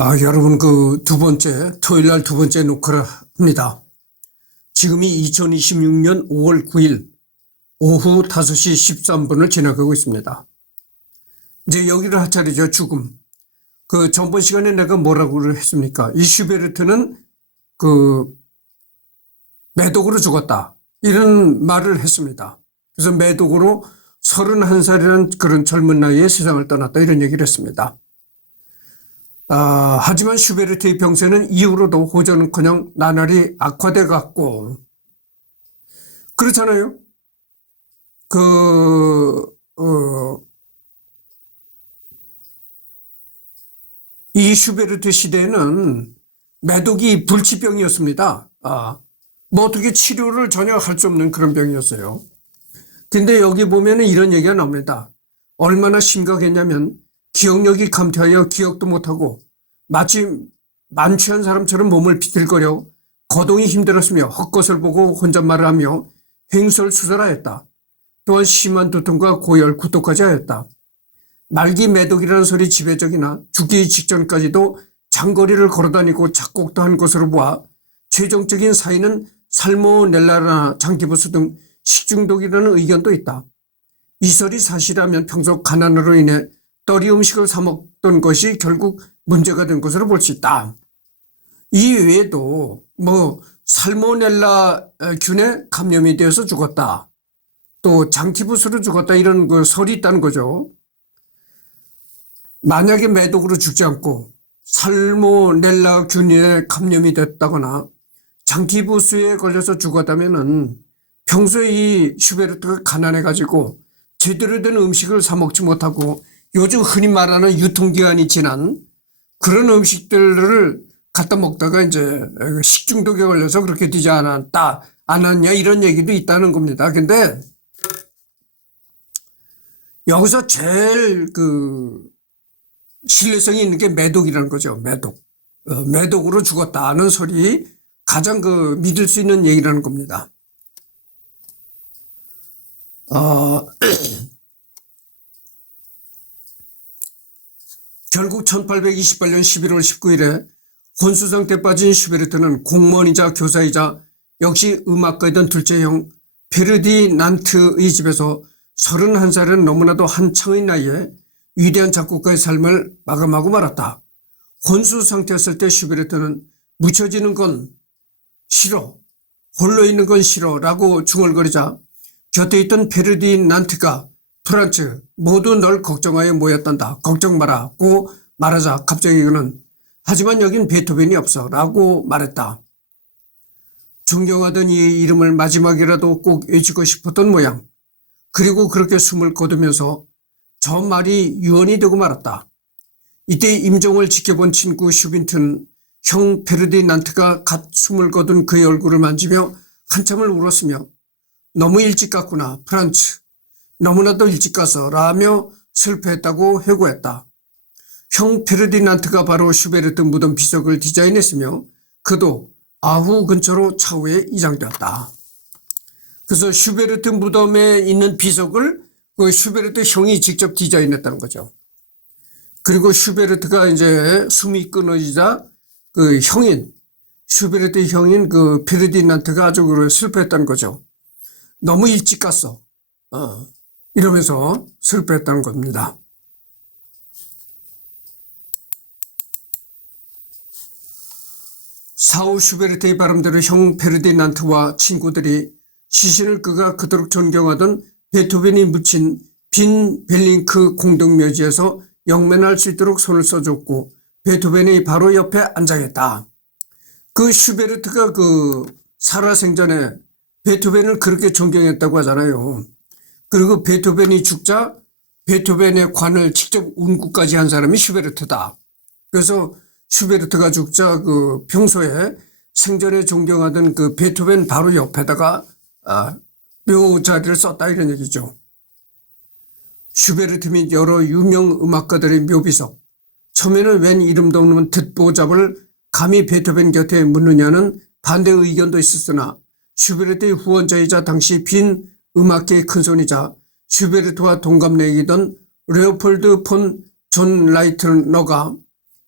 여러분, 두 번째, 토요일 날 두 번째 녹화를 합니다. 지금이 2026년 5월 9일 오후 5시 13분을 지나가고 있습니다. 이제 여기를 할 차례죠, 죽음. 전번 시간에 내가 뭐라고 했습니까? 이 슈베르트는 매독으로 죽었다. 이런 말을 했습니다. 그래서 매독으로 31살이라는 그런 젊은 나이에 세상을 떠났다. 이런 얘기를 했습니다. 하지만 슈베르트의 병세는 이후로도 호전은커녕 나날이 악화돼 갔고, 그렇잖아요. 이 슈베르트 시대에는 매독이 불치병이었습니다. 뭐 어떻게 치료를 전혀 할 수 없는 그런 병이었어요. 근데 여기 보면은 이런 얘기가 나옵니다. 얼마나 심각했냐면 기억력이 감퇴하여 기억도 못하고 마치 만취한 사람처럼 몸을 비틀거려 거동이 힘들었으며 헛것을 보고 혼잣말을 하며 횡설수설하였다. 또한 심한 두통과 고열, 구토까지 하였다. 말기 매독이라는 소리 지배적이나 죽기 직전까지도 장거리를 걸어다니고 작곡도 한 것으로 보아 최종적인 사인은 살모넬라나 장티푸스 등 식중독이라는 의견도 있다. 이 설이 사실이라면 평소 가난으로 인해 떨이 음식을 사 먹던 것이 결국 문제가 된 것으로 볼 수 있다. 이 외에도 살모넬라 균에 감염이 되어서 죽었다. 또 장티푸스로 죽었다, 이런 설이 있다는 거죠. 만약에 매독으로 죽지 않고 살모넬라 균에 감염이 됐다거나 장티푸스에 걸려서 죽었다면은 평소에 이 슈베르트가 가난해가지고 제대로 된 음식을 사 먹지 못하고 요즘 흔히 말하는 유통기한이 지난 그런 음식들을 갖다 먹다가 이제 식중독에 걸려서 그렇게 되지 않았냐, 이런 얘기도 있다는 겁니다. 근데 여기서 제일 신뢰성이 있는 게 매독이라는 거죠. 매독으로 죽었다는 소리, 가장 믿을 수 있는 얘기라는 겁니다. 결국 1828년 11월 19일에 혼수 상태에 빠진 슈베르트는 공무원이자 교사이자 역시 음악가이던 둘째 형 페르디난트의 집에서 31살은 너무나도 한창의 나이에 위대한 작곡가의 삶을 마감하고 말았다. 혼수 상태였을 때 슈베르트는 묻혀지는 건 싫어, 홀로 있는 건 싫어 라고 중얼거리자 곁에 있던 페르디난트가 프란츠, 모두 널 걱정하여 모였단다. 걱정 마라고 말하자 갑자기 그는 하지만 여긴 베토벤이 없어 라고 말했다. 존경하던 이 이름을 마지막이라도 꼭 외치고 싶었던 모양. 그리고 그렇게 숨을 거두면서 저 말이 유언이 되고 말았다. 이때 임종을 지켜본 친구 슈빈트는 형 페르디난트가 갓 숨을 거둔 그의 얼굴을 만지며 한참을 울었으며 너무 일찍 갔구나 프란츠, 너무나도 일찍 가서 라며 슬퍼했다고 회고했다. 형 페르디난트가 바로 슈베르트 무덤 비석을 디자인했으며 그도 아후 근처로 차후에 이장되었다. 그래서 슈베르트 무덤에 있는 비석을 슈베르트 형이 직접 디자인했다는 거죠. 그리고 슈베르트가 이제 숨이 끊어지자 슈베르트 형인 페르디난트가 아주 슬퍼했다는 거죠. 너무 일찍 갔어. 이러면서 슬퍼했다는 겁니다. 사후 슈베르트의 바람대로 형 페르디난트와 친구들이 시신을 그가 그토록 존경하던 베토벤이 묻힌 빈 벨링크 공동묘지에서 영면할 수 있도록 손을 써줬고 베토벤이 바로 옆에 앉아있다. 슈베르트가 살아생전에 베토벤을 그렇게 존경했다고 하잖아요. 그리고 베토벤이 죽자 베토벤의 관을 직접 운구까지 한 사람이 슈베르트다. 그래서 슈베르트가 죽자 평소에 생전에 존경하던 베토벤 바로 옆에다가 묘자리를 썼다, 이런 얘기죠. 슈베르트 및 여러 유명 음악가들의 묘비석. 처음에는 웬 이름도 없는 듣보잡을 감히 베토벤 곁에 묻느냐는 반대 의견도 있었으나 슈베르트의 후원자이자 당시 빈 음악계의 큰손이자 슈베르트와 동갑내기던 레오폴드 폰 존 라이트너가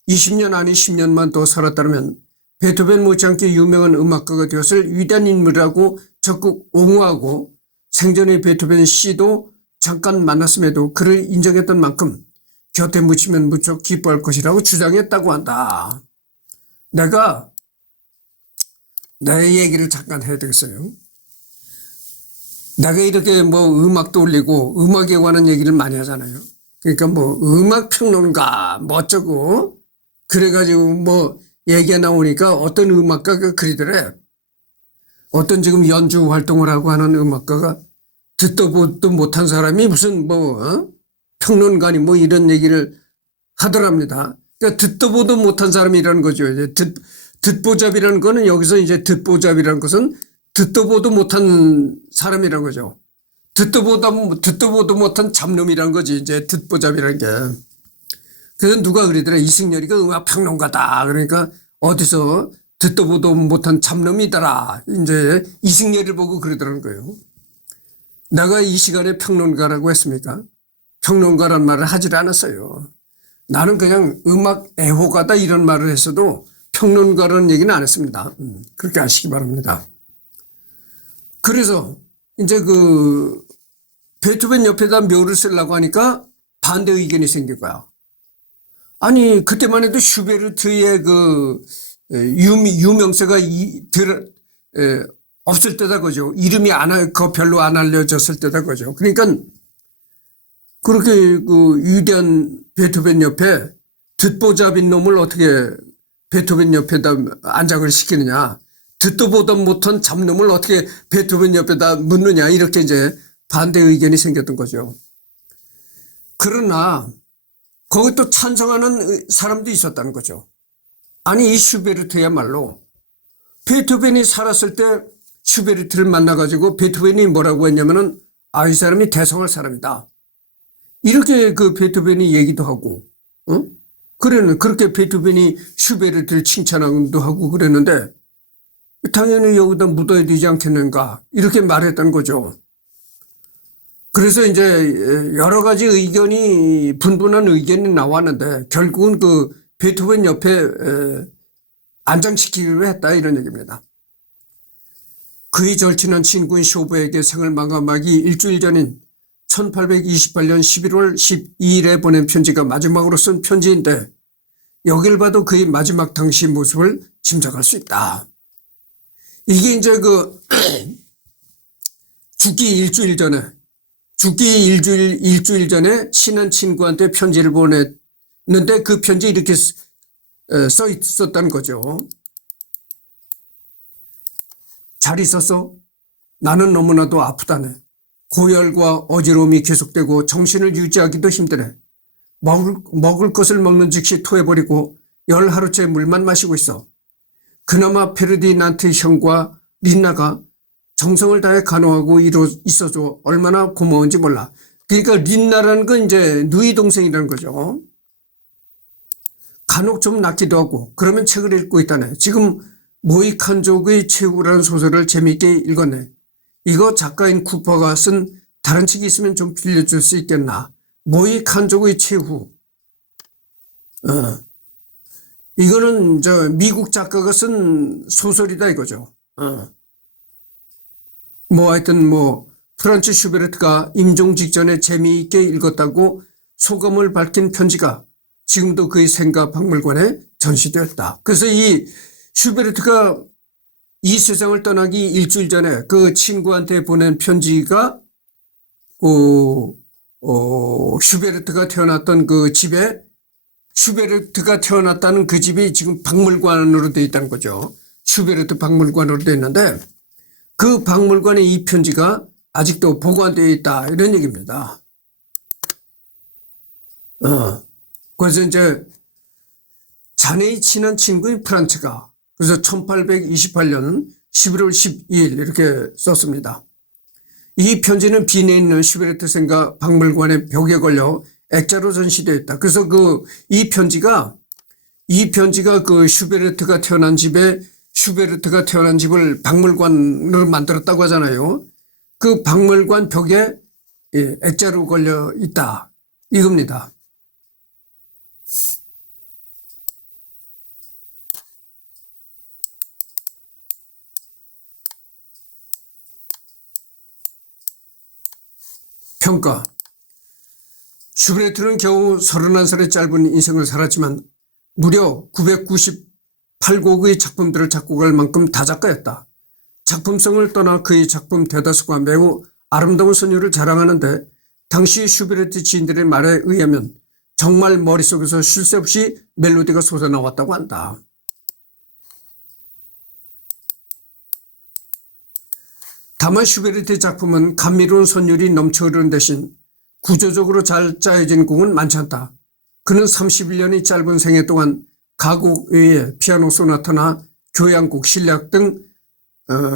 20년 아니 10년만 더 살았다면 베토벤 못지않게 유명한 음악가가 되었을 위대한 인물이라고 적극 옹호하고 생전에 베토벤 씨도 잠깐 만났음에도 그를 인정했던 만큼 곁에 묻히면 무척 기뻐할 것이라고 주장했다고 한다. 내가 내 얘기를 잠깐 해야 되겠어요. 내가 이렇게 뭐 음악도 올리고 음악에 관한 얘기를 많이 하잖아요. 그러니까 뭐 음악 평론가 뭐 어쩌고 그래가지고 뭐 얘기가 나오니까 어떤 음악가가 그리더래. 어떤 지금 연주 활동을 하고 하는 음악가가 듣도 보도 못한 사람이 무슨 뭐 평론가니 뭐 이런 얘기를 하더랍니다. 그러니까 듣도 보도 못한 사람이라는 거죠. 이제 듣보잡이라는 거는 여기서 이제 듣보잡이라는 것은 듣도 보도 못한 사람이라는 거죠. 듣도 보도 못한 잡놈이라는 거지. 이제 듣보잡이라는 게. 그래서 누가 그러더래. 이승열이가 음악 평론가다. 그러니까 어디서 듣도 보도 못한 잡놈이더라. 이제 이승열을 보고 그러더라는 거예요. 내가 이 시간에 평론가라고 했습니까? 평론가란 말을 하질 않았어요. 나는 그냥 음악 애호가다 이런 말을 했어도 평론가라는 얘기는 안 했습니다. 그렇게 아시기 바랍니다. 그래서 이제 그 베토벤 옆에다 묘를 쓰려고 하니까 반대 의견이 생긴 거야. 아니 그때만 해도 슈베르트의 그 유명세가 없을 때다 그죠. 이름이 별로 안 알려졌을 때다 그죠. 그러니까 그렇게 그 위대한 베토벤 옆에 듣보잡인 놈을 어떻게 베토벤 옆에다 안장을 시키느냐. 듣도 보도 못한 잡놈을 어떻게 베토벤 옆에다 묻느냐. 이렇게 이제 반대 의견이 생겼던 거죠. 그러나 거기 또 찬성하는 사람도 있었다는 거죠. 아니 이 슈베르트야말로 베토벤이 살았을 때 슈베르트를 만나가지고 베토벤이 뭐라고 했냐면은 이 사람이 대성할 사람이다. 이렇게 그 베토벤이 얘기도 하고, 그렇게 베토벤이 슈베르트를 칭찬하기도 하고 그랬는데 당연히 여기다 묻어야 되지 않겠는가 이렇게 말했던 거죠. 그래서 이제 여러 가지 의견이 분분한 의견이 나왔는데 결국은 그 베토벤 옆에 안장시키기로 했다 이런 얘기입니다. 그의 절친한 친구인 쇼베에게 생을 마감하기 일주일 전인 1828년 11월 12일에 보낸 편지가 마지막으로 쓴 편지인데 여길 봐도 그의 마지막 당시 모습을 짐작할 수 있다. 이게 이제 그 죽기 일주일 전에 친한 친구한테 편지를 보냈는데 그 편지에 이렇게 써 있었다는 거죠. 잘 있었어? 나는 너무나도 아프다네. 고열과 어지러움이 계속되고 정신을 유지하기도 힘드네. 먹을 것을 먹는 즉시 토해버리고 열 하루째 물만 마시고 있어. 그나마 페르디난트 형과 린나가 정성을 다해 간호하고 있어줘 얼마나 고마운지 몰라. 그러니까 린나라는 건 이제 누이 동생이라는 거죠. 간혹 좀 낫기도 하고 그러면 책을 읽고 있다네. 지금 모이칸족의 최후라는 소설을 재미있게 읽었네. 이거 작가인 쿠퍼가 쓴 다른 책이 있으면 좀 빌려줄 수 있겠나. 모이칸족의 최후. 이거는 미국 작가가 쓴 소설이다 이거죠. 뭐 하여튼 뭐 프란츠 슈베르트가 임종 직전에 재미있게 읽었다고 소감을 밝힌 편지가 지금도 그의 생가 박물관에 전시되었다. 그래서 이 슈베르트가 이 세상을 떠나기 일주일 전에 그 친구한테 보낸 편지가 슈베르트가 태어났던 그 집에 슈베르트가 태어났다는 그 집이 지금 박물관으로 되어 있다는 거죠. 슈베르트 박물관으로 되어 있는데 그 박물관에 이 편지가 아직도 보관되어 있다 이런 얘기입니다. 그래서 이제 자네의 친한 친구인 프란츠가 그래서 1828년 11월 12일 이렇게 썼습니다. 이 편지는 빈에 있는 슈베르트 생가 박물관의 벽에 걸려 액자로 전시되어 있다. 그래서 이 편지가 그 슈베르트가 태어난 집을 박물관으로 만들었다고 하잖아요. 그 박물관 벽에 액자로 걸려 있다. 이겁니다. 평가. 슈베르트는 겨우 31살의 짧은 인생을 살았지만 무려 998곡의 작품들을 작곡할 만큼 다작가였다. 작품성을 떠나 그의 작품 대다수가 매우 아름다운 선율을 자랑하는데 당시 슈베르트 지인들의 말에 의하면 정말 머릿속에서 쉴 새 없이 멜로디가 솟아나왔다고 한다. 다만 슈베르트의 작품은 감미로운 선율이 넘쳐 흐르는 대신 구조적으로 잘 짜여진 곡은 많지 않다. 그는 31년의 짧은 생애 동안 가곡 외에 피아노 소나타나 교향곡, 신략 등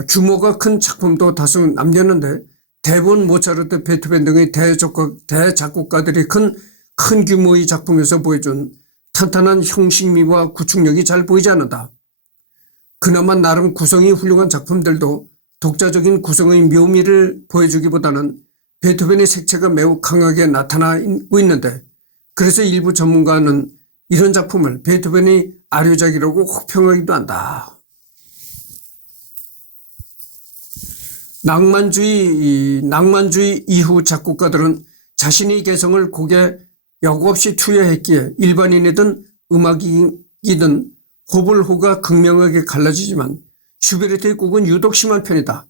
규모가 큰 작품도 다수 남겼는데 대부분 모차르트, 베토벤 등의 대작곡가들이 큰 규모의 작품에서 보여준 탄탄한 형식미와 구축력이 잘 보이지 않는다. 그나마 나름 구성이 훌륭한 작품들도 독자적인 구성의 묘미를 보여주기보다는 베토벤의 색채가 매우 강하게 나타나고 있는데 그래서 일부 전문가는 이런 작품을 베토벤의 아류작이라고 혹평하기도 한다. 낭만주의 이후 작곡가들은 자신의 개성을 곡에 역없이 투여했기에 일반인이든 음악이든 호불호가 극명하게 갈라지지만 슈베르트의 곡은 유독 심한 편이다.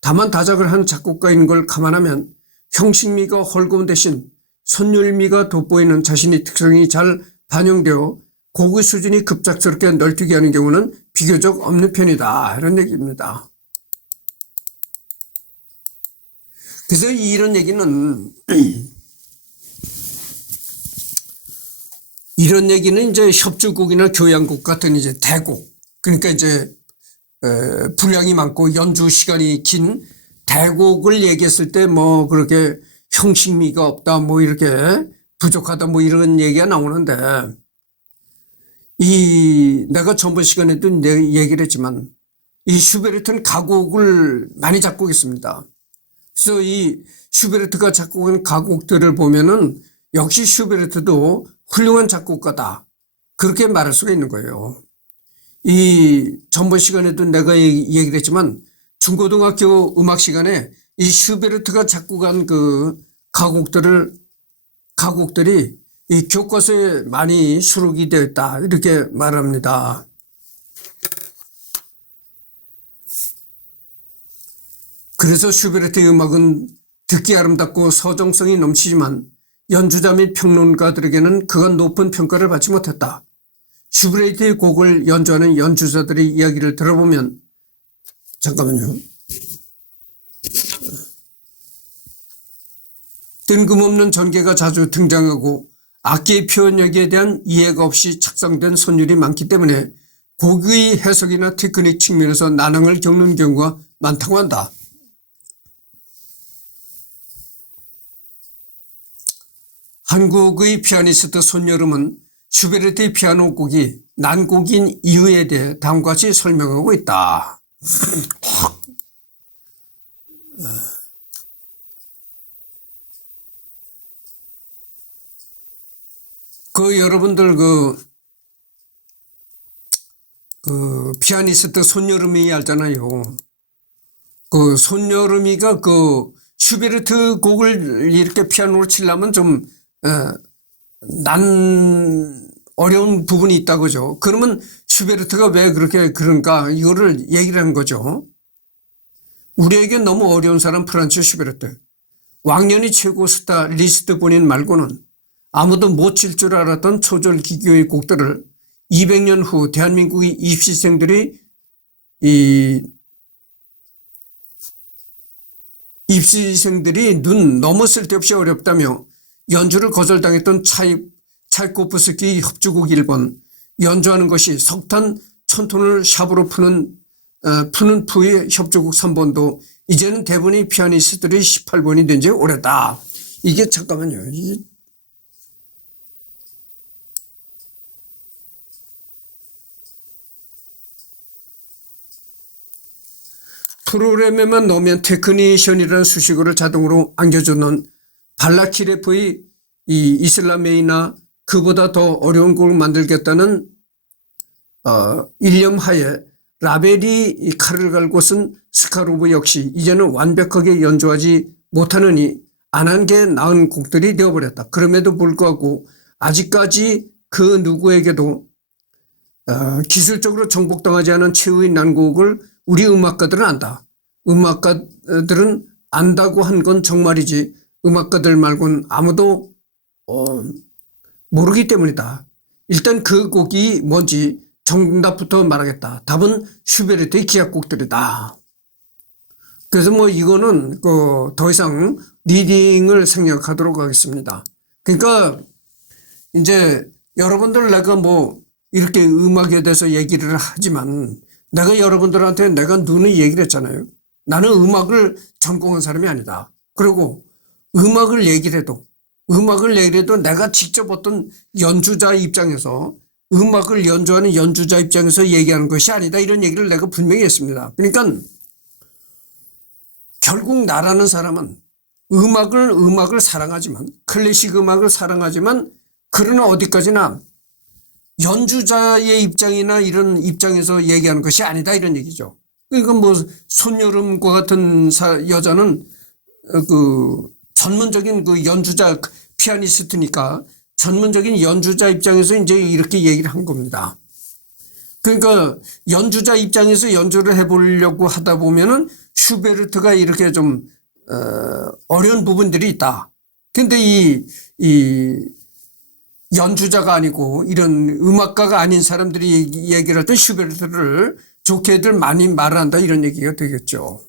다만 다작을 한 작곡가인 걸 감안하면 형식미가 헐거운 대신 선율미가 돋보이는 자신의 특성이 잘 반영되어 곡의 수준이 급작스럽게 널뛰게 하는 경우는 비교적 없는 편이다. 이런 얘기입니다. 그래서 이런 얘기는 이제 협주곡이나 교향곡 같은 이제 대곡, 그러니까 이제 분량이 많고 연주 시간이 긴 대곡을 얘기했을 때 뭐 그렇게 형식미가 없다, 뭐 이렇게 부족하다, 뭐 이런 얘기가 나오는데 내가 전번 시간에도 얘기를 했지만 이 슈베르트는 가곡을 많이 작곡했습니다. 그래서 이 슈베르트가 작곡한 가곡들을 보면은 역시 슈베르트도 훌륭한 작곡가다, 그렇게 말할 수가 있는 거예요. 이 전번 시간에도 내가 얘기를 했지만 중고등학교 음악 시간에 이 슈베르트가 작곡한 그 가곡들이 이 교과서에 많이 수록이 되어 있다, 이렇게 말합니다. 그래서 슈베르트의 음악은 듣기 아름답고 서정성이 넘치지만 연주자 및 평론가들에게는 그간 높은 평가를 받지 못했다. 슈베르트의 곡을 연주하는 연주자들의 이야기를 들어보면, 잠깐만요. 뜬금없는 전개가 자주 등장하고 악기의 표현력에 대한 이해가 없이 착상된 선율이 많기 때문에 곡의 해석이나 테크닉 측면에서 난항을 겪는 경우가 많다고 한다. 한국의 피아니스트 손여름은 슈베르트의 피아노 곡이 난곡인 이유에 대해 다음과 같이 설명하고 있다. 여러분들 피아니스트 손여름이 알잖아요. 손여름이가 슈베르트 곡을 이렇게 피아노로 치려면 좀 어려운 부분이 있다고죠. 그러면 슈베르트가 왜 그런가, 이거를 얘기를 하는 거죠. 우리에게 너무 어려운 사람 프란츠 슈베르트. 왕년이 최고 스타 리스트 본인 말고는 아무도 못 칠 줄 알았던 초절 기교의 곡들을 200년 후 대한민국의 입시생들이 눈 너무 쓸데없이 어렵다며 연주를 거절당했던 차이코프스키 협주곡 1번 연주하는 것이 석탄 1000톤을 샵으로 푸는 푸의 협주곡 3번도 이제는 대부분의 피아니스트들이 18번이 된 지 오래다. 이게 잠깐만요. 프로그램에만 넣으면 테크니션이라는 수식어를 자동으로 안겨주는 발라키레프의 이 이슬라메이나 그보다 더 어려운 곡을 만들겠다는 일념하에 라벨이 칼을 갈고 쓴 스카로브 역시 이제는 완벽하게 연주하지 못하느니 안 한 게 나은 곡들이 되어버렸다. 그럼에도 불구하고 아직까지 그 누구에게도 기술적으로 정복당하지 않은 최후의 난곡을 우리 음악가들은 안다. 음악가들은 안다고 한 건 정말이지 음악가들 말고는 아무도 모르기 때문이다. 일단 그 곡이 뭔지 정답부터 말하겠다. 답은 슈베르트의 기악곡들이다. 그래서 뭐 이거는 더 이상 리딩을 생략하도록 하겠습니다. 그러니까 이제 여러분들 내가 뭐 이렇게 음악에 대해서 얘기를 하지만 내가 여러분들한테 내가 누누이 얘기를 했잖아요. 나는 음악을 전공한 사람이 아니다. 그리고 음악을 얘기를 해도 내가 직접 어떤 연주자 입장에서 음악을 연주하는 연주자 입장에서 얘기하는 것이 아니다. 이런 얘기를 내가 분명히 했습니다. 그러니까 결국 나라는 사람은 음악을 사랑하지만 클래식 음악을 사랑하지만 그러나 어디까지나 연주자의 입장이나 이런 입장에서 얘기하는 것이 아니다 이런 얘기죠. 그러니까 뭐 손여름과 같은 여자는 그 전문적인 그 연주자 피아니스트니까 전문적인 연주자 입장에서 이제 이렇게 얘기를 한 겁니다. 그러니까 연주자 입장에서 연주를 해보려고 하다 보면은 슈베르트가 이렇게 좀 어려운 부분들이 있다. 근데 이 연주자가 아니고 이런 음악가가 아닌 사람들이 얘기를 할 때 슈베르트를 좋게들 많이 말한다 이런 얘기가 되겠죠.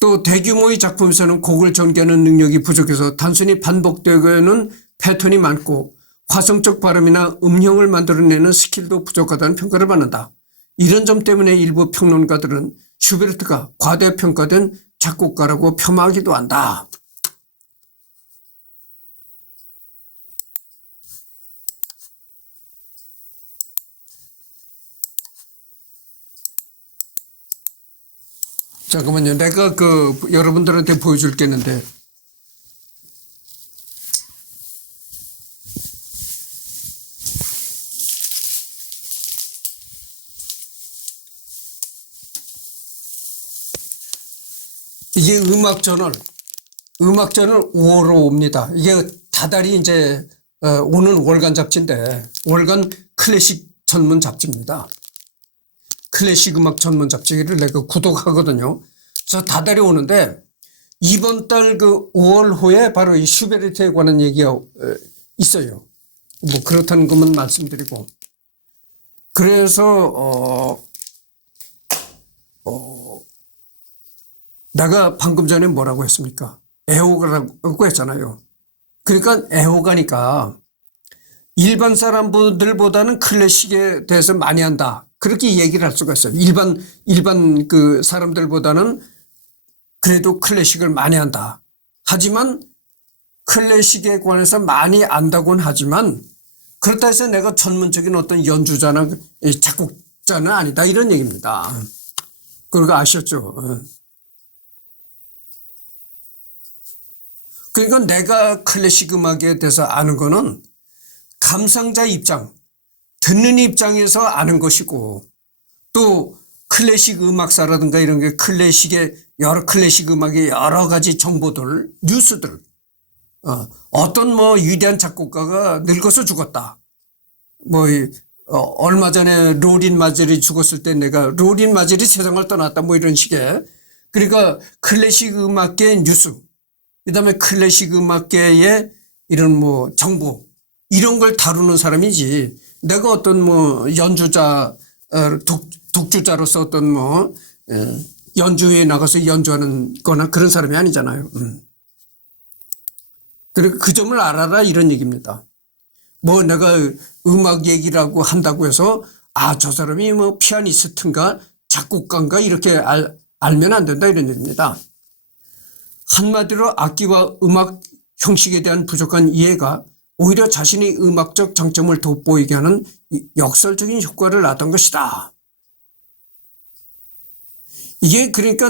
또 대규모의 작품에서는 곡을 전개하는 능력이 부족해서 단순히 반복되는 패턴이 많고 화성적 발음이나 음형을 만들어내는 스킬도 부족하다는 평가를 받는다. 이런 점 때문에 일부 평론가들은 슈베르트가 과대평가된 작곡가라고 폄하하기도 한다. 잠깐만요. 내가 여러분들한테 보여줄 게 있는데. 이게 음악저널 5월호 옵니다. 이게 다달이 이제 오는 월간 잡지인데 월간 클래식 전문 잡지입니다. 클래식 음악 전문 잡지를 내가 구독하거든요. 그래서 다달이 오는데 이번 달 그 5월호에 바로 이 슈베르트에 관한 얘기가 있어요. 뭐 그렇다는 것만 말씀드리고. 그래서 내가 방금 전에 뭐라고 했습니까? 애호가라고 했잖아요. 그러니까 애호가니까 일반 사람들보다는 클래식에 대해서 많이 한다. 그렇게 얘기를 할 수가 있어요. 일반 그 사람들보다는 그래도 클래식을 많이 한다. 하지만 클래식에 관해서 많이 안다고는 하지만 그렇다 해서 내가 전문적인 어떤 연주자나 작곡자는 아니다. 이런 얘기입니다. 그거 아셨죠? 그러니까 내가 클래식 음악에 대해서 아는 거는 감상자 입장, 듣는 입장에서 아는 것이고 또 클래식 음악사라든가 이런 게 클래식 음악의 여러 가지 정보들, 뉴스들, 어떤 뭐 위대한 작곡가가 늙어서 죽었다. 뭐 얼마 전에 로린 마젤이 죽었을 때 내가 로린 마젤이 세상을 떠났다 뭐 이런 식의 그러니까 클래식 음악계의 뉴스, 그다음에 클래식 음악계의 이런 뭐 정보 이런 걸 다루는 사람이지 내가 어떤 뭐 연주자 독주자로서 어떤 뭐 연주회에 나가서 연주하는 거나 그런 사람이 아니잖아요. 그리고 그 점을 알아라 이런 얘기입니다. 뭐 내가 음악 얘기라고 한다고 해서 저 사람이 뭐 피아니스트인가 작곡가인가 이렇게 알면 안 된다 이런 얘기입니다. 한마디로 악기와 음악 형식에 대한 부족한 이해가 오히려 자신의 음악적 장점을 돋보이게 하는 역설적인 효과를 낳았던 것이다. 이게 그러니까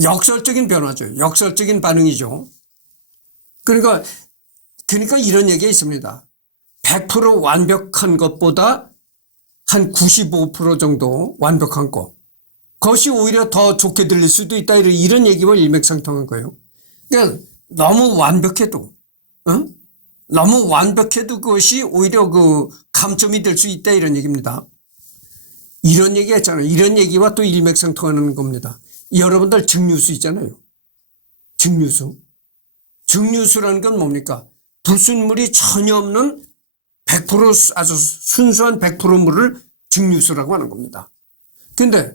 역설적인 변화죠. 역설적인 반응이죠. 그러니까 이런 얘기가 있습니다. 100% 완벽한 것보다 한 95% 정도 완벽한 것. 그것이 오히려 더 좋게 들릴 수도 있다. 이런 얘기와 일맥상통한 거예요. 그러니까 너무 완벽해도, 너무 완벽해도 그것이 오히려 그 감점이 될 수 있다. 이런 얘기입니다. 이런 얘기 했잖아요. 이런 얘기와 또 일맥상통하는 겁니다. 여러분들 증류수 있잖아요. 증류수. 증류수라는 건 뭡니까? 불순물이 전혀 없는 100% 아주 순수한 100% 물을 증류수라고 하는 겁니다. 근데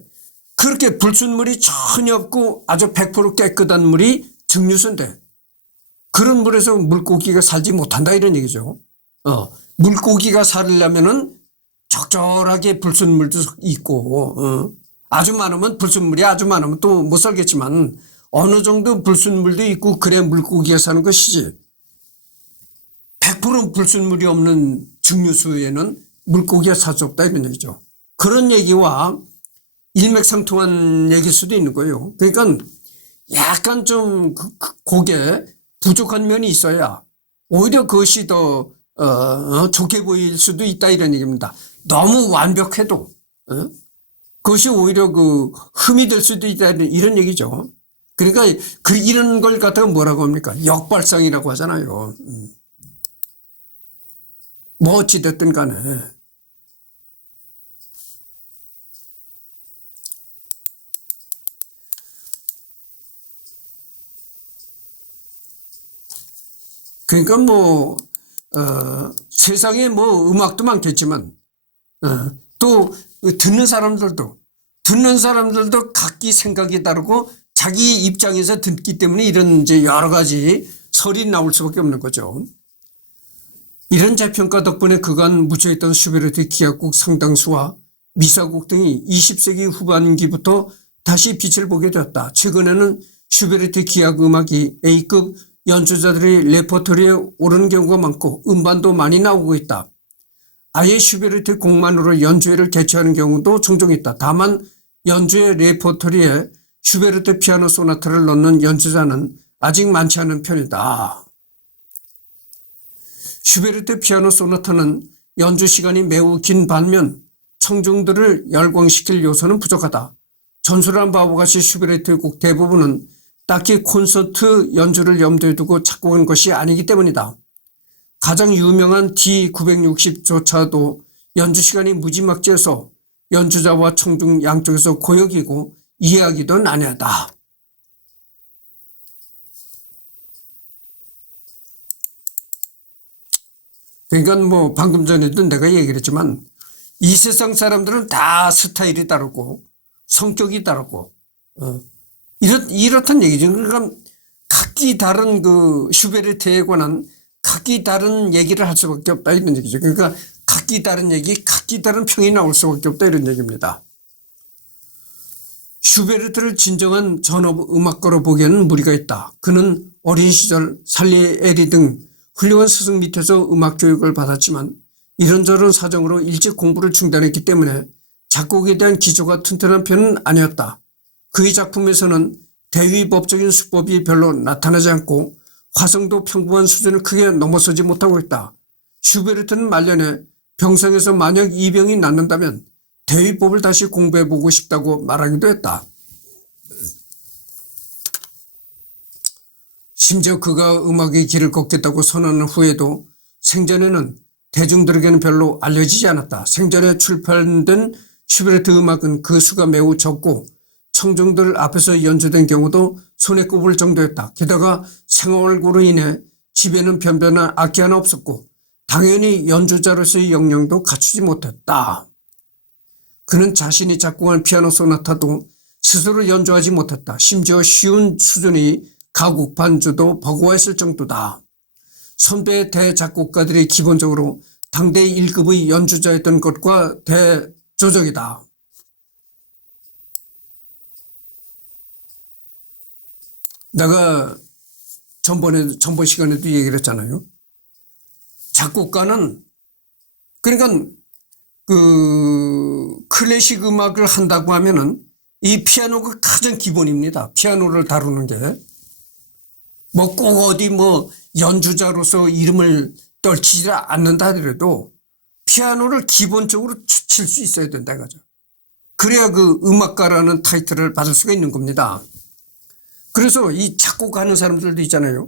그렇게 불순물이 전혀 없고 아주 100% 깨끗한 물이 증류수인데 그런 물에서 물고기가 살지 못한다 이런 얘기죠. 물고기가 살려면은 적절하게 불순물도 있고 아주 많으면 불순물이 아주 많으면 또 못 살겠지만 어느 정도 불순물도 있고 그래 물고기가 사는 것이지 100% 불순물이 없는 증류수에는 물고기가 살 수 없다 이런 얘기죠. 그런 얘기와 일맥상통한 얘기일 수도 있는 거예요. 그러니까 약간 좀 고게 부족한 면이 있어야 오히려 그것이 더 좋게 보일 수도 있다 이런 얘기입니다. 너무 완벽해도 그것이 오히려 그 흠이 될 수도 있다 이런 얘기죠. 그러니까 이런 걸 갖다가 뭐라고 합니까? 역발상이라고 하잖아요. 뭐 어찌됐든 간에. 그러니까 뭐 세상에 뭐 음악도 많겠지만 또 듣는 사람들도 각기 생각이 다르고 자기 입장에서 듣기 때문에 이런 이제 여러 가지 설이 나올 수밖에 없는 거죠. 이런 재평가 덕분에 그간 묻혀있던 슈베르트 기악곡 상당수와 미사곡 등이 20세기 후반기부터 다시 빛을 보게 되었다. 최근에는 슈베르트 기악 음악이 A급 연주자들의 레퍼토리에 오르는 경우가 많고 음반도 많이 나오고 있다. 아예 슈베르트 곡만으로 연주회를 개최하는 경우도 종종 있다. 다만 연주회 레퍼토리에 슈베르트 피아노 소나타를 넣는 연주자는 아직 많지 않은 편이다. 슈베르트 피아노 소나타는 연주 시간이 매우 긴 반면 청중들을 열광시킬 요소는 부족하다. 전설한 바와 같이 슈베르트의 곡 대부분은 딱히 콘서트 연주를 염두에 두고 작곡한 것이 아니기 때문이다. 가장 유명한 D960조차도 연주 시간이 무지막지해서 연주자와 청중 양쪽에서 고역이고 이해하기도 난해하다. 그러니까 뭐 방금 전에도 내가 얘기를 했지만 이 세상 사람들은 다 스타일이 다르고 성격이 다르고 이렇단 얘기죠. 그러니까 각기 다른 그 슈베르트에 관한 각기 다른 얘기를 할 수밖에 없다 이런 얘기죠. 그러니까 각기 다른 얘기, 각기 다른 평이 나올 수밖에 없다 이런 얘기입니다. 슈베르트를 진정한 전업 음악가로 보기에는 무리가 있다. 그는 어린 시절 살리에리 등 훌륭한 스승 밑에서 음악 교육을 받았지만 이런저런 사정으로 일찍 공부를 중단했기 때문에 작곡에 대한 기초가 튼튼한 편은 아니었다. 그의 작품에서는 대위법적인 수법이 별로 나타나지 않고 화성도 평범한 수준을 크게 넘어서지 못하고 있다. 슈베르트는 말년에 병상에서 만약 이 병이 낫는다면 대위법을 다시 공부해보고 싶다고 말하기도 했다. 심지어 그가 음악의 길을 걷겠다고 선언한 후에도 생전에는 대중들에게는 별로 알려지지 않았다. 생전에 출판된 슈베르트 음악은 그 수가 매우 적고 청중들 앞에서 연주된 경우도 손에 꼽을 정도였다. 게다가 생활고로 인해 집에는 변변한 악기 하나 없었고 당연히 연주자로서의 역량도 갖추지 못했다. 그는 자신이 작곡한 피아노 소나타도 스스로 연주하지 못했다. 심지어 쉬운 수준의 가곡 반주도 버거워했을 정도다. 선배 대작곡가들이 기본적으로 당대 1급의 연주자였던 것과 대조적이다. 내가 전번 시간에도 얘기를 했잖아요. 작곡가는 그러니까 그 클래식 음악을 한다고 하면은 이 피아노가 가장 기본입니다. 피아노를 다루는 게 뭐 꼭 어디 뭐 연주자로서 이름을 떨치지 않는다 하더라도 피아노를 기본적으로 칠 수 있어야 된다 이거죠. 그래야 그 음악가라는 타이틀을 받을 수가 있는 겁니다. 그래서 이 작곡하는 사람들도 있잖아요.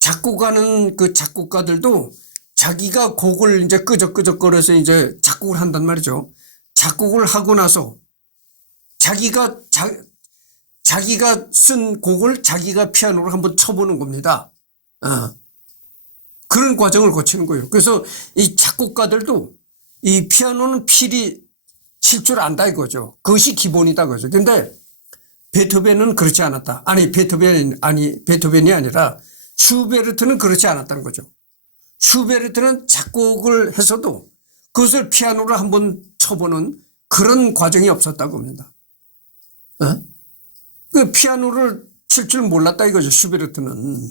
작곡하는 그 작곡가들도 자기가 곡을 이제 끄적끄적거려서 이제 작곡을 한단 말이죠. 작곡을 하고 나서 자기가 쓴 곡을 자기가 피아노를 한번 쳐보는 겁니다. 그런 과정을 거치는 거예요. 그래서 이 작곡가들도 이 피아노는 필히 칠 줄 안다 이거죠. 그것이 기본이다 그거죠. 근데 베토벤은 그렇지 않았다. 베토벤이 아니라 슈베르트는 그렇지 않았다는 거죠. 슈베르트는 작곡을 해서도 그것을 피아노로 한번 쳐보는 그런 과정이 없었다고 합니다. 그 피아노를 칠 줄 몰랐다 이거죠. 슈베르트는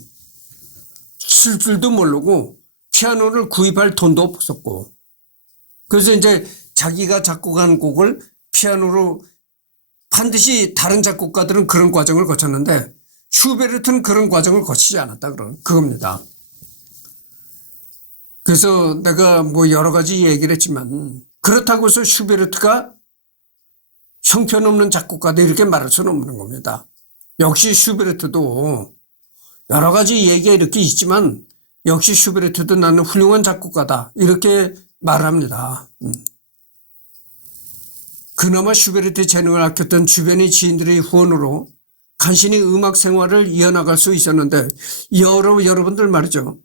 칠 줄도 모르고 피아노를 구입할 돈도 없었고, 그래서 이제 자기가 작곡한 곡을 피아노로 반드시 다른 작곡가들은 그런 과정을 거쳤는데 슈베르트는 그런 과정을 거치지 않았다 그겁니다. 그래서 내가 뭐 여러 가지 얘기를 했지만 그렇다고 해서 슈베르트가 형편없는 작곡가다 이렇게 말할 수는 없는 겁니다. 역시 슈베르트도 여러 가지 얘기가 이렇게 있지만 역시 슈베르트도 나는 훌륭한 작곡가다 이렇게 말합니다. 그나마 슈베르트의 재능을 아꼈던 주변의 지인들의 후원으로 간신히 음악 생활을 이어나갈 수 있었는데 여러분들 말이죠.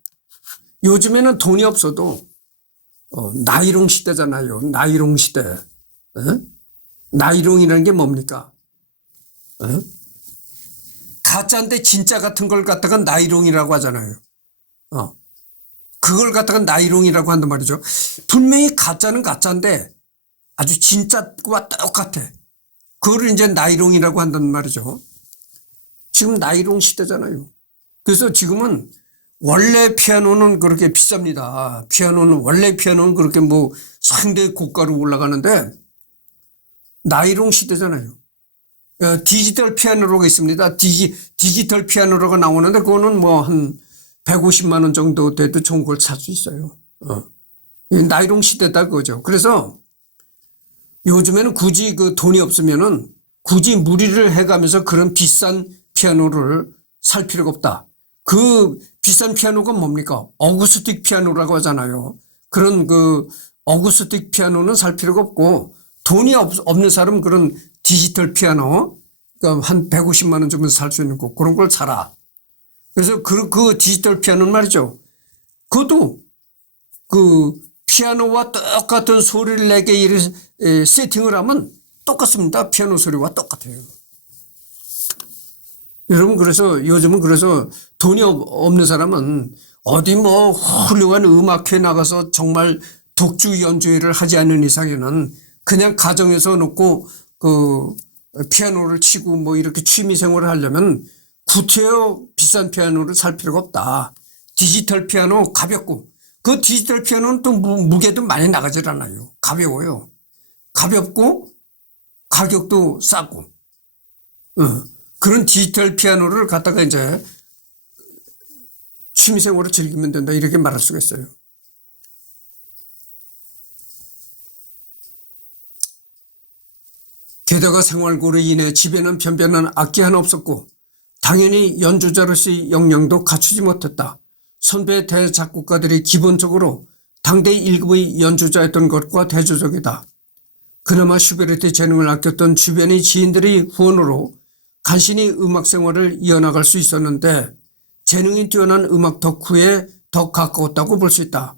요즘에는 돈이 없어도 나이롱 시대잖아요. 나이롱 시대. 나이롱이라는 게 뭡니까? 가짜인데 진짜 같은 걸 갖다가 나이롱이라고 하잖아요. 그걸 갖다가 나이롱이라고 한단 말이죠. 분명히 가짜는 가짜인데 아주 진짜와 똑같아. 그거를 이제 나이롱이라고 한단 말이죠. 지금 나이롱 시대잖아요. 그래서 지금은 원래 피아노는 그렇게 비쌉니다. 원래 피아노는 그렇게 뭐 상당히 고가로 올라가는데 나이롱 시대잖아요. 디지털 피아노로가 있습니다. 디지털 피아노로가 나오는데 그거는 뭐 한 150만 원 정도 돼도 좋은 걸 살 수 있어요. 나이롱 시대다 그거죠. 그래서 요즘에는 굳이 그 돈이 없으면은 굳이 무리를 해가면서 그런 비싼 피아노를 살 필요가 없다. 그 비싼 피아노가 뭡니까? 어쿠스틱 피아노라고 하잖아요. 그런 그 어쿠스틱 피아노는 살 필요가 없고 돈이 없는 사람은 그런 디지털 피아노 그러니까 한 150만 원 주면 살 수 있는 거 그런 걸 사라. 그래서 그 디지털 피아노는 말이죠. 그것도 그 피아노와 똑같은 소리를 내게 세팅을 하면 똑같습니다. 피아노 소리와 똑같아요. 여러분 그래서 요즘은 그래서 돈이 없는 사람은 어디 뭐 훌륭한 음악회 나가서 정말 독주 연주회를 하지 않는 이상에는 그냥 가정에서 놓고 그 피아노를 치고 뭐 이렇게 취미 생활을 하려면 구태여 비싼 피아노를 살 필요가 없다. 디지털 피아노 가볍고 그 디지털 피아노는 또 무게도 많이 나가질 않아요. 가벼워요. 가볍고 가격도 싸고 그런 디지털 피아노를 갖다가 이제 취미생활을 즐기면 된다 이렇게 말할 수가 있어요. 게다가 생활고로 인해 집에는 변변한 악기 하나 없었고 당연히 연주자로서의 역량도 갖추지 못했다. 선배 대작곡가들이 기본적으로 당대 1급의 연주자였던 것과 대조적이다. 그나마 슈베르트의 재능을 아꼈던 주변의 지인들의 후원으로 간신히 음악 생활을 이어나갈 수 있었는데 재능이 뛰어난 음악 덕후에 더 가까웠다고 볼 수 있다.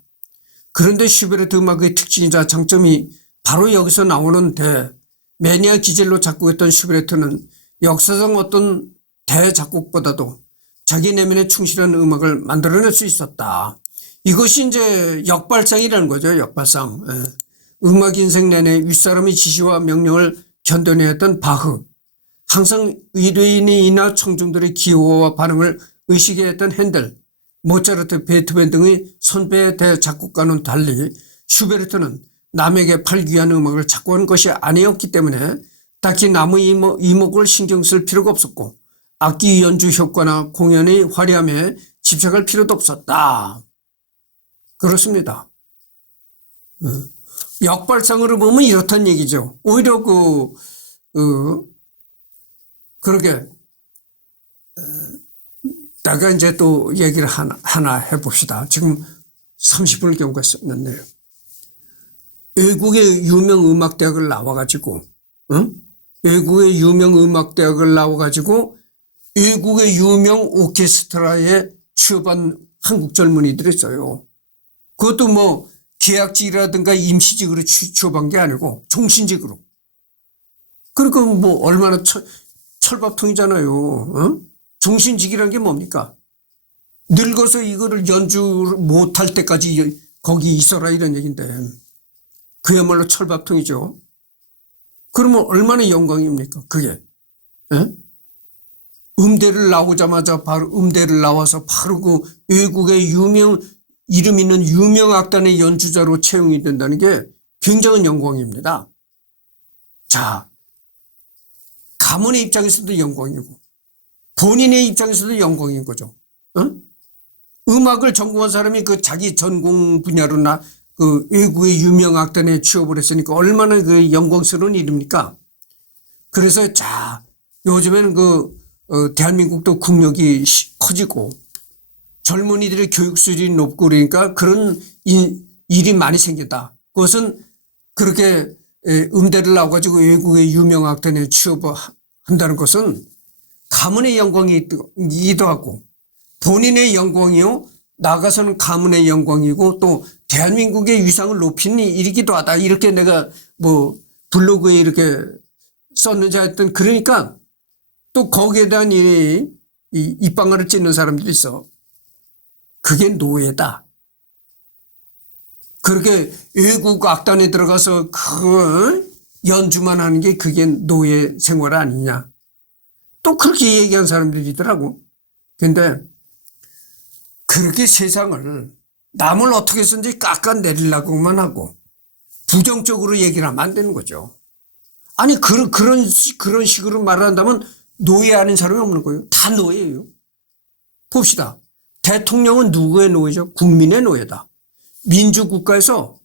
그런데 슈베르트 음악의 특징이자 장점이 바로 여기서 나오는데 매니아 기질로 작곡했던 슈베르트는 역사상 어떤 대작곡보다도 자기 내면에 충실한 음악을 만들어낼 수 있었다. 이것이 이제 역발상이라는 거죠. 역발상. 음악 인생 내내 윗사람의 지시와 명령을 견뎌내야 했던 바흐. 항상 의뢰인이나 청중들의 기호와 반응을 의식해야 했던 핸델, 모차르트, 베토벤 등의 선배 대작곡가는 달리 슈베르트는 남에게 팔기 위한 음악을 작곡한 것이 아니었기 때문에 딱히 남의 이목을 신경 쓸 필요가 없었고 악기 연주 효과나 공연의 화려함에 집착할 필요도 없었다. 그렇습니다. 역발상으로 보면 이렇다는 얘기죠. 오히려 그러게, 내가 이제 또 얘기를 하나 해봅시다. 지금 30분을 경과했었는데요. 외국의 유명 음악대학을 나와가지고, 외국의 유명 음악대학을 나와가지고, 외국의 유명 오케스트라에 취업한 한국 젊은이들이 있어요. 그것도 뭐, 계약직이라든가 임시직으로 취업한 게 아니고, 종신직으로. 그러니까 뭐, 얼마나 철밥통이잖아요. 종신직이라는 게 뭡니까? 늙어서 이거를 연주 못할 때까지 거기 있어라 이런 얘기인데 그야말로 철밥통이죠. 그러면 얼마나 영광입니까? 그게. 음대를 나오자마자 바로 음대를 나와서 바로 그 외국의 이름 있는 유명 악단의 연주자로 채용이 된다는 게 굉장한 영광입니다. 자, 가문의 입장에서도 영광이고 본인의 입장에서도 영광인 거죠. 음악을 전공한 사람이 그 자기 전공 분야로 그 외국의 유명 악단에 취업을 했으니까 얼마나 그 영광스러운 일입니까? 그래서 자, 요즘에는 대한민국도 국력이 커지고 젊은이들의 교육 수준이 높고 그러니까 그런 일이 많이 생겼다. 그것은 그렇게 음대를 나와가지고 외국의 유명 악단에 취업을 한다는 것은 가문의 영광이기도 하고 본인의 영광이요. 나가서는 가문의 영광이고 또 대한민국의 위상을 높이는 일이기도 하다. 이렇게 내가 뭐 블로그에 이렇게 썼는지 하여튼 그러니까 또 거기에 대한 입방아를 찢는 사람들이 있어. 그게 노예다. 그렇게 외국 악단에 들어가서 그 연주만 하는 게 그게 노예 생활 아니냐. 또 그렇게 얘기한 사람들이 있더라고. 근데 그렇게 세상을 남을 어떻게 해서든지 깎아내리려고만 하고 부정적으로 얘기를 하면 안 되는 거죠. 아니 그런 식으로 말한다면 노예 아닌 사람이 없는 거예요. 다 노예예요. 봅시다. 대통령은 누구의 노예죠? 국민의 노예다. 민주국가에서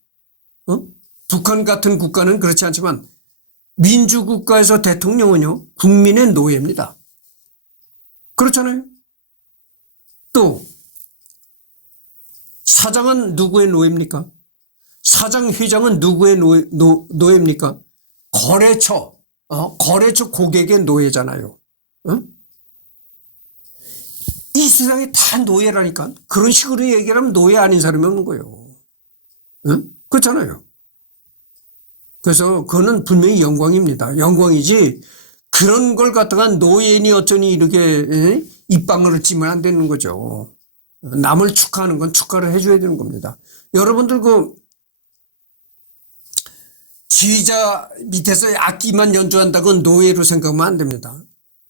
북한 같은 국가는 그렇지 않지만 민주국가에서 대통령은요. 국민의 노예입니다. 그렇잖아요. 또 사장은 누구의 노예입니까? 사장, 회장은 누구의 노예입니까? 거래처 고객의 노예잖아요. 이 세상에 다 노예라니까. 그런 식으로 얘기를 하면 노예 아닌 사람이 없는 거예요. 그렇잖아요. 그래서 그거는 분명히 영광입니다. 영광이지 그런 걸 갖다가 노예니 어쩌니 이렇게 입방아를 찌면 안 되는 거죠. 남을 축하하는 건 축하를 해줘야 되는 겁니다. 여러분들 지휘자 밑에서 악기만 연주한다고 노예로 생각하면 안 됩니다.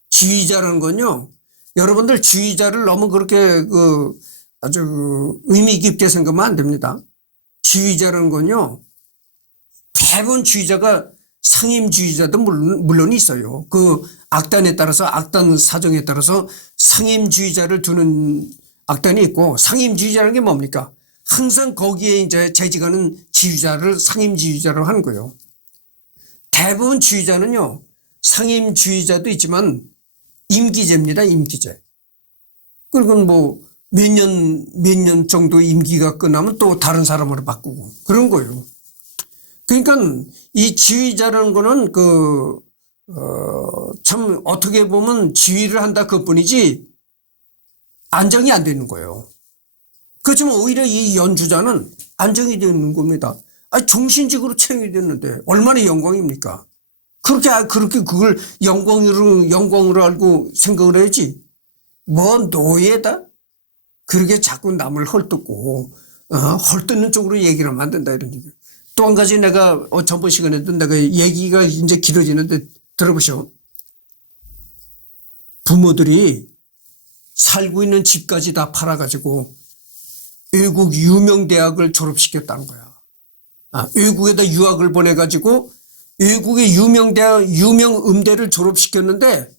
지휘자라는 건요. 여러분들 지휘자를 너무 그렇게 아주 의미 깊게 생각하면 안 됩니다. 지휘자라는 건요. 대부분 지휘자가 상임 지휘자도 물론 있어요. 그 악단에 따라서 악단 사정에 따라서 상임 지휘자를 두는 악단이 있고 상임 지휘자라는 게 뭡니까? 항상 거기에 이제 재직하는 지휘자를 상임 지휘자로 하는 거예요. 대부분 지휘자는요. 상임 지휘자도 있지만 임기제입니다. 임기제. 그리고 몇 년 정도 임기가 끝나면 또 다른 사람으로 바꾸고 그런 거예요. 그러니까 이 지휘자라는 거는 참 어떻게 보면 지휘를 한다 그뿐이지 안정이 안 되는 거예요. 그렇지만 오히려 이 연주자는 안정이 되는 겁니다. 아니, 종신직으로 채용이 됐는데 얼마나 영광입니까? 그렇게 그걸 영광으로 알고 생각을 해야지. 뭐 노예다? 그렇게 자꾸 남을 헐뜯고, 헐뜯는 쪽으로 얘기를 하면 안 된다, 이런 얘기. 또 한 가지 내가, 전번 시간에도 내가 얘기가 이제 길어지는데 들어보시오. 부모들이 살고 있는 집까지 다 팔아가지고 외국 유명 대학을 졸업시켰다는 거야. 외국에다 유학을 보내가지고 외국의 유명 대학, 유명 음대를 졸업시켰는데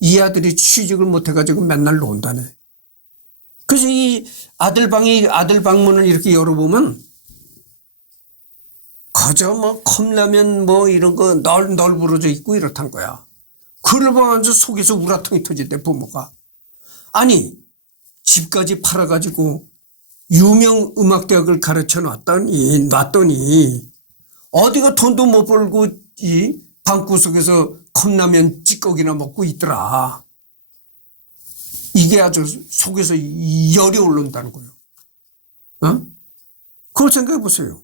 이 아들이 취직을 못해가지고 맨날 논다네. 그래서 이 아들 방문을 이렇게 열어보면 거저 뭐 컵라면 뭐 이런 거 널브러져 있고 이렇단 거야. 그걸 보면서 속에서 우라통이 터진대, 부모가. 아니, 집까지 팔아가지고 유명 음악대학을 가르쳐 놨더니 어디가 돈도 못 벌고 이 방구석에서 컵라면 찌꺼기나 먹고 있더라. 이게 아주 속에서 열이 오른다는 거예요. 어? 그걸 생각해 보세요.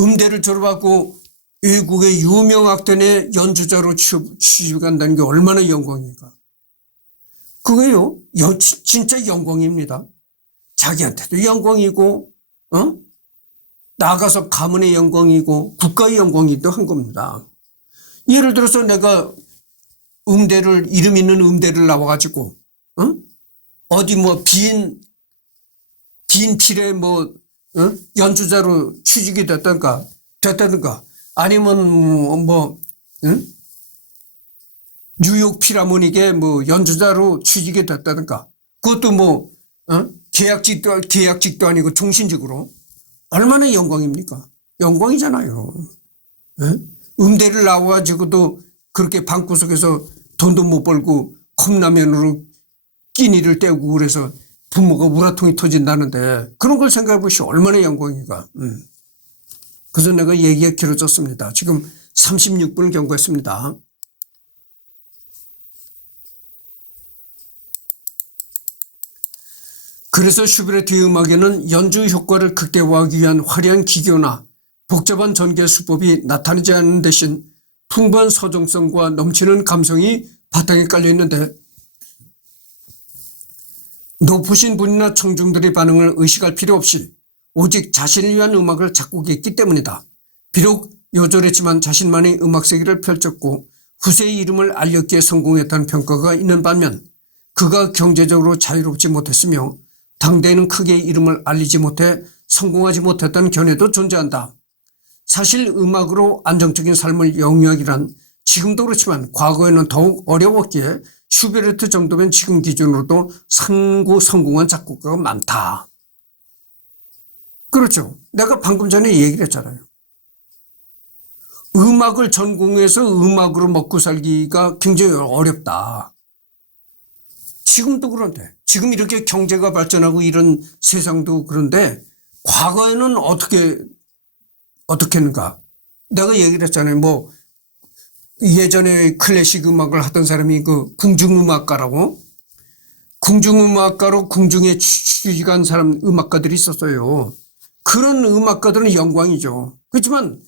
음대를 졸업하고 외국의 유명 악단의 연주자로 취직한다는 게 얼마나 영광인가. 그게요, 진짜 영광입니다. 자기한테도 영광이고, 나가서 가문의 영광이고, 국가의 영광이기도 한 겁니다. 예를 들어서 내가 이름 있는 음대를 나와가지고, 어디 뭐 빈 필에 뭐, 연주자로 취직이 됐다든가, 아니면 뉴욕 필하모닉의 뭐 연주자로 취직이 됐다든가, 그것도 뭐, 계약직도 아니고 종신직으로. 얼마나 영광입니까? 영광이잖아요. 음대를 나와가지고도 그렇게 방구석에서 돈도 못 벌고 컵라면으로 끼니를 때우고 그래서 부모가 우라통이 터진다는데 그런 걸 생각해 보시오. 얼마나 영광인가. 그래서 내가 얘기가 길어졌습니다. 지금 36분을 경과했습니다. 그래서 슈베르트의 음악에는 연주 효과를 극대화하기 위한 화려한 기교나 복잡한 전개 수법이 나타나지 않는 대신 풍부한 서정성과 넘치는 감성이 바탕에 깔려 있는데, 높으신 분이나 청중들의 반응을 의식할 필요 없이 오직 자신을 위한 음악을 작곡했기 때문이다. 비록 요절했지만 자신만의 음악 세계를 펼쳤고 후세의 이름을 알렸기에 성공했다는 평가가 있는 반면, 그가 경제적으로 자유롭지 못했으며 당대에는 크게 이름을 알리지 못해 성공하지 못했다는 견해도 존재한다. 사실 음악으로 안정적인 삶을 영위하기란 지금도 그렇지만 과거에는 더욱 어려웠기에 슈베르트 정도면 지금 기준으로도 성공한 작곡가가 많다. 그렇죠. 내가 방금 전에 얘기를 했잖아요. 음악을 전공해서 음악으로 먹고 살기가 굉장히 어렵다. 지금도 그런데, 지금 이렇게 경제가 발전하고 이런 세상도 그런데 과거에는 어떻게 했는가. 내가 얘기를 했잖아요. 뭐 예전에 클래식 음악을 하던 사람이 그 궁중음악가로 궁중에 취직한 음악가들이 있었어요. 그런 음악가들은 영광이죠. 그렇지만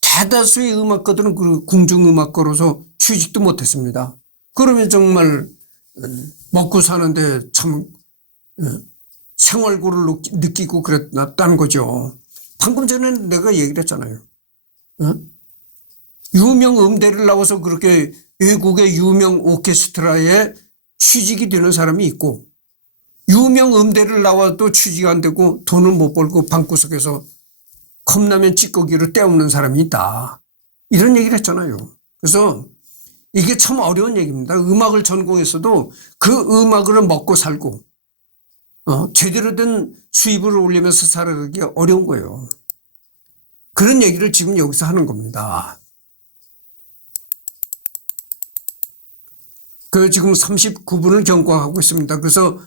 대다수의 음악가들은 그 궁중음악가로서 취직도 못했습니다. 그러면 정말 먹고 사는데 참 생활고를 느끼고 그랬다는 거죠. 방금 전에 내가 얘기를 했잖아요. 유명 음대를 나와서 그렇게 외국의 유명 오케스트라에 취직이 되는 사람이 있고, 유명 음대를 나와도 취직 안 되고 돈을 못 벌고 방구석에서 컵라면 찌꺼기를 때우는 사람이 있다. 이런 얘기를 했잖아요. 그래서 이게 참 어려운 얘기입니다. 음악을 전공했어도 그 음악으로 먹고 살고 제대로 된 수입을 올리면서 살아가기 어려운 거예요. 그런 얘기를 지금 여기서 하는 겁니다. 지금 39분을 경과하고 있습니다. 그래서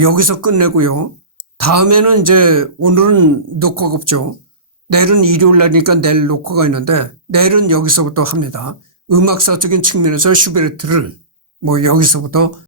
여기서 끝내고요. 다음에는 이제 오늘은 녹화가 없죠. 내일은 일요일 날이니까 내일 녹화가 있는데 내일은 여기서부터 합니다. 음악사적인 측면에서 슈베르트를 여기서부터